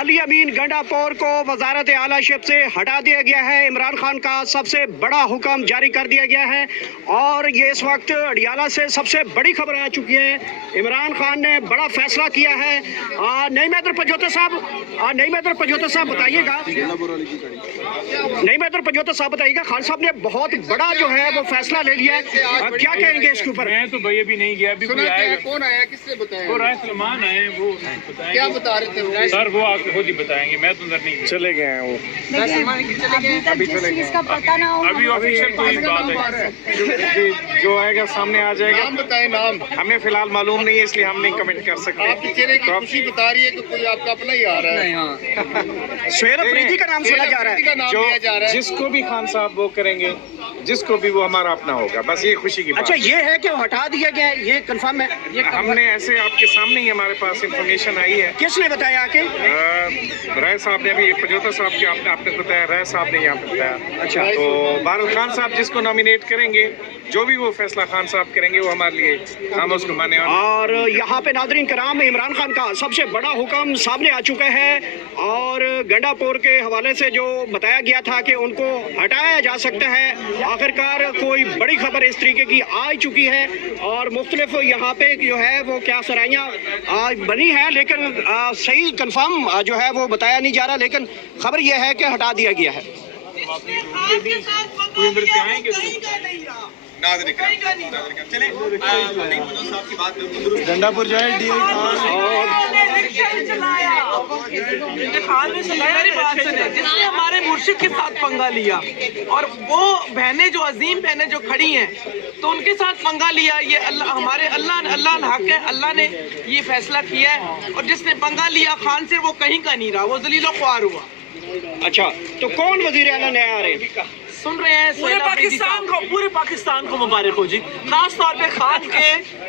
علی امین گنڈاپور کو وزارت اعلیٰ شپ سے ہٹا دیا گیا ہے۔ عمران خان کا سب سے بڑا حکم جاری کر دیا گیا ہے اور یہ اس وقت اڈیالہ سے سب سے بڑی خبر آ چکی ہے۔ عمران خان نے بڑا فیصلہ کیا ہے۔ نعیم حیدر پنجوتر صاحب بتائیے گا، خان صاحب نے بہت بڑا جو ہے وہ فیصلہ لے لیا ہے، کیا کہیں گے اس کے اوپر؟ میں تو بھائی ابھی نہیں گیا، ابھی کوئی آئے گا۔ کون آیا، کس سے بتایا؟ وہ رائے سلمان آئے ہیں، وہ بتائیں کیا بتا رہے تھے وہ؟ سر وہ آپ خود ہی بتائیں گے، میں تو اندر نہیں گیا۔ چلے گئے ہیں وہ، ابھی جس چیز کا پتہ نہ ہو ابھی آفیشیل کوئی بات ہے جو آئے گا سامنے آ جائے گا۔ نام بتائیں، نام ہمیں فی الحال معلوم نہیں ہے، اس لیے ہم نہیں کمنٹ کر سکتے۔ آپ کے چہرے کی خوشی بتا رہی ہے کہ کوئی آپ کا اپنا ہی آ رہا ہے۔ سہیل افریدی کا نام سنا جا رہا ہے۔ کا نام جو لیا جا رہا ہے۔ جس کو بھی خان صاحب وہ کریں گے، جس کو بھی وہ ہمارا اپنا ہوگا، بس یہ خوشی کی بات اچھا یہ ہے کہ وہ ہٹا دیا گیا ہے، یہ کنفرم ہے؟ ہم نے ایسے آپ کے سامنے ہی ہمارے پاس انفارمیشن آئی ہے۔ کس نے بتایا کہ رائے صاحب نے ابھی پنجوتر صاحب کے آپ نے بتایا، رائے صاحب نے یہاں پہ بتایا۔ اچھا تو بہرحال خان صاحب جس کو نامینیٹ کریں گے، جو بھی وہ فیصلہ خان صاحب کریں گے وہ ہمارے لیے ہم اس کو مانے والے۔ اور یہاں پہ ناظرین کرام، عمران خان کا سب سے بڑا حکم سامنے آ چکا ہے اور گنڈاپور کے حوالے سے جو بتایا گیا تھا کہ ان کو ہٹایا جا سکتا ہے، آخرکار کوئی بڑی خبر اس طریقے کی آ چکی ہے اور مختلف یہاں پہ جو ہے وہ کیا سرائیاں بنی ہیں، لیکن صحیح کنفرم جو ہے وہ بتایا نہیں جا رہا، لیکن خبر یہ ہے کہ ہٹا دیا گیا ہے۔ گنڈاپور جائے ڈی خان نے میری بات سنے، جس نے ہمارے مرشد کے ساتھ پنگا لیا اور وہ بہنیں جو عظیم بہنیں جو کھڑی ہیں تو ان کے ساتھ پنگا لیا، یہ اللہ ہمارے اللہ حق ہے، اللہ نے یہ فیصلہ کیا ہے اور جس نے پنگا لیا خان سے وہ کہیں کا نہیں رہا، وہ ذلیل و خوار ہوا۔ اچھا تو کون وزیر اعلیٰ نیا آ رہے ہیں؟ سن رہے ہیں پورے پاکستان کو مبارک ہو جی، خاص طور پہ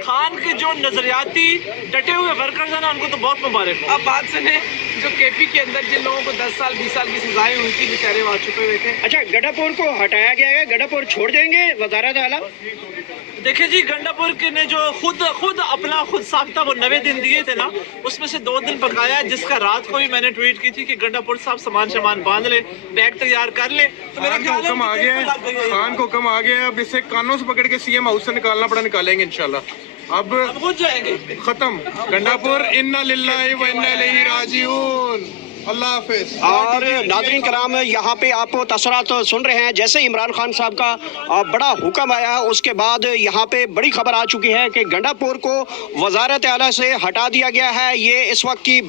خان کے جو نظریاتی ڈٹے ہوئے ورکرز ہیں نا، ان کو تو بہت مبارک ہو۔ اب بات سنیں، جو کے پی کے اندر جن لوگوں کو 10 سال 20 سال کی سزائیں ہوئی تھی، بیچارے وہاں چھپے ہوئے تھے۔ اچھا گنڈاپور کو ہٹایا گیا ہے، گنڈاپور چھوڑ دیں گے وزارت اعلیٰ؟ دیکھیں جی، گنڈاپور کے نے جو خود اپنا ساختہ وہ 90 دن دیے تھے نا، اس میں سے 2 دن پکایا، جس کا رات کو بھی میں نے ٹویٹ کی تھی کہ گنڈاپور صاحب سامان باندھ لے، بیگ تیار کر لے۔ تو میرا خیال ہے خان کو کم آ گیا ہے، اب اسے کانوں سے پکڑ کے سی ایم ہاؤس سے نکالنا پڑا، نکالیں گے انشاءاللہ۔ اب ہو جائیں گے ختم گنڈاپور، انا للہ و انا الیہ راجعون۔ اللہ حافظ۔ اور ناظرین کرام، یہاں پہ آپ تاثرات سن رہے ہیں، جیسے عمران خان صاحب کا بڑا حکم آیا ہے اس کے بعد یہاں پہ بڑی خبر آ چکی ہے کہ گنڈاپور کو وزارت اعلیٰ سے ہٹا دیا گیا ہے۔ یہ اس وقت کی